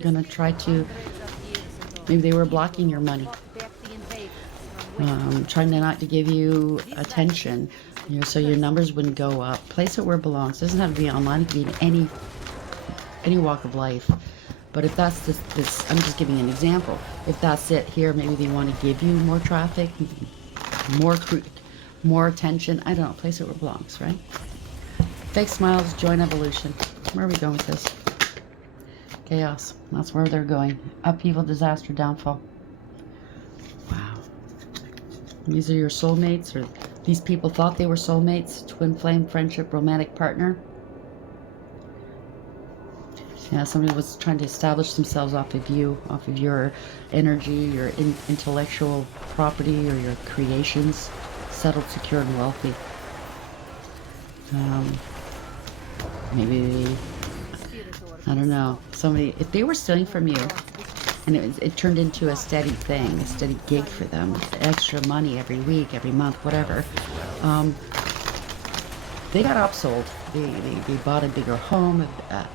gonna try to, maybe they were blocking your money, trying to not to give you attention, so your numbers wouldn't go up. Place it where it belongs. It doesn't have to be online. It can be in any walk of life. But if that's this, I'm just giving an example. If that's it here, maybe they want to give you more traffic, more more attention. I don't know. Place it where it belongs, right? Fake smiles, join evolution. Where are we going with this? Chaos. That's where they're going. Upheaval, disaster, downfall. Wow. These are your soulmates, or these people thought they were soulmates. Twin flame, friendship, romantic partner. Yeah, somebody was trying to establish themselves off of you, off of your energy, your intellectual property, or your creations. Settled, secure, and wealthy. Maybe, I don't know, somebody, if they were stealing from you, and it turned into a steady thing, a steady gig for them, extra money every week, every month, whatever, they got upsold. They bought a bigger home, a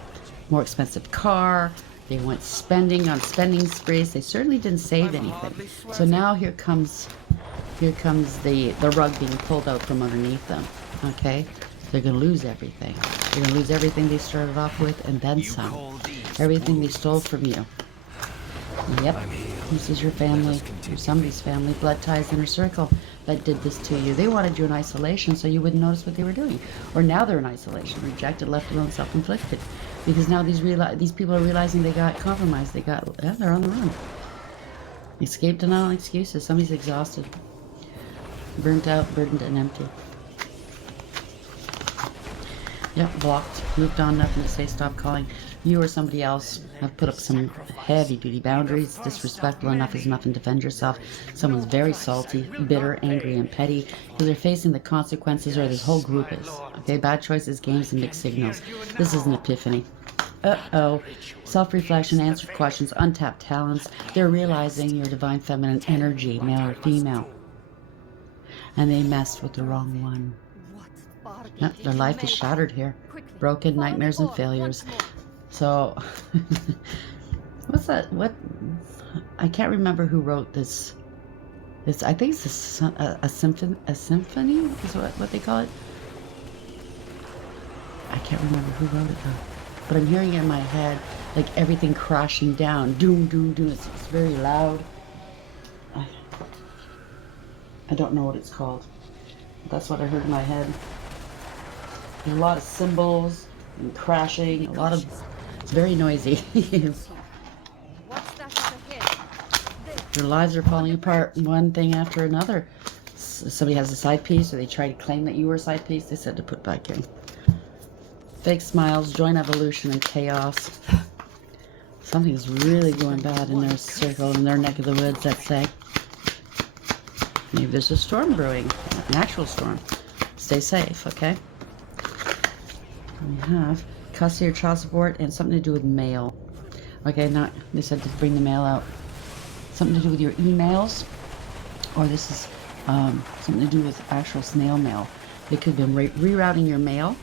more expensive car. They went spending on spending sprees. They certainly didn't save anything. So now here comes the rug being pulled out from underneath them. Okay, they're gonna lose everything. They're gonna lose everything they started off with, and then some. Everything they stole from you. Yep, this is your family, or somebody's family, blood ties, inner circle that did this to you. They wanted you in isolation so you wouldn't notice what they were doing. Or now they're in isolation, rejected, left alone, self-inflicted. Because now these people are realizing they got compromised. They're on the run. Escape, denial, and excuses. Somebody's exhausted. Burnt out, burdened, and empty. Yep, blocked. Moved on, nothing to say, stop calling. You or somebody else have put up some heavy-duty boundaries. Disrespectful, enough is enough, and defend yourself. Someone's very salty, bitter, angry, and petty because they're facing the consequences, or this whole group is. Okay, bad choices, games, and mixed signals. This is an epiphany. Uh-oh. Self-reflection, answered questions, untapped talents. They're realizing your divine feminine energy, male or female. And they messed with the wrong one. Yep, their life is shattered here. Broken, nightmares, and failures. So, what's that? What? I can't remember who wrote this. I think it's a symphony. A symphony is what they call it. I can't remember who wrote it though. But I'm hearing it in my head, like everything crashing down. Doom, doom, doom. It's very loud. I don't know what it's called. That's what I heard in my head. There's a lot of cymbals and crashing. It's very noisy. Their lives are falling apart, one thing after another. Somebody has a side piece, or they try to claim that you were a side piece. They said to put back in. Fake smiles, join evolution, and chaos. Something's really going bad in their circle, in their neck of the woods, let's say. Maybe there's a storm brewing, an actual storm. Stay safe, okay? We have custody or child support, and something to do with mail. Okay, they said to bring the mail out. Something to do with your emails, or this is something to do with actual snail mail. They could have been rerouting your mail.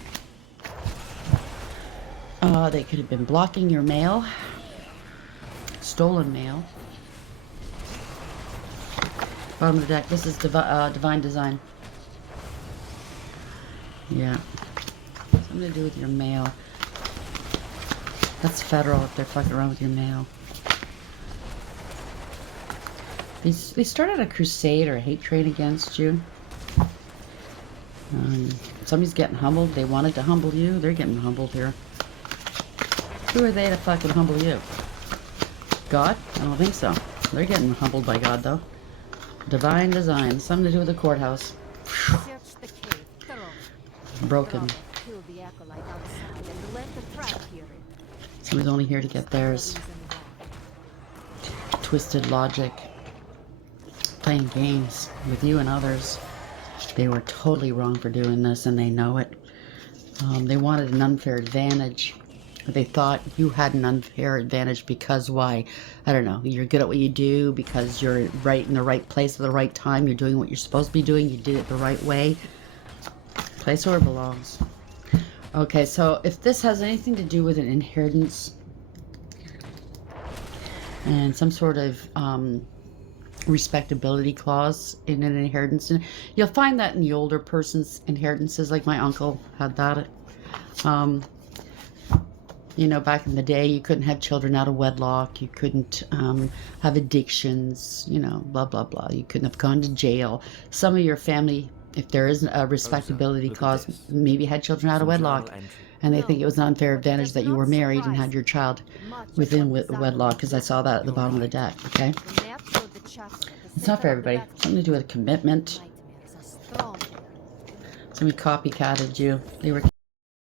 They could have been blocking your mail. Stolen mail. Bottom of the deck. This is divine design. Yeah. Something to do with your mail. That's federal if they're fucking around with your mail. They started a crusade or a hate train against you. Somebody's getting humbled. They wanted to humble you. They're getting humbled here. Who are they to fucking humble you? God? I don't think so. They're getting humbled by God, though. Divine design. Something to do with the courthouse. Broken. Somebody's only here to get theirs. Twisted logic. Playing games with you and others. They were totally wrong for doing this, and they know it. They wanted an unfair advantage. They thought you had an unfair advantage because why? I don't know. You're good at what you do because you're right in the right place at the right time. You're doing what you're supposed to be doing. You did it the right way. Place where it belongs. Okay, so if this has anything to do with an inheritance, and some sort of respectability clause in an inheritance. And you'll find that in the older person's inheritances, like my uncle had that. You know, back in the day, you couldn't have children out of wedlock. You couldn't have addictions, you know, blah, blah, blah. You couldn't have gone to jail. Some of your family, if there isn't a respectability clause, maybe had children out of wedlock. And they think it was an unfair advantage that you were married and had your child within wedlock, because I saw that at the bottom of the deck, okay? It's not for everybody. Something to do with commitment. Somebody copycatted you. They were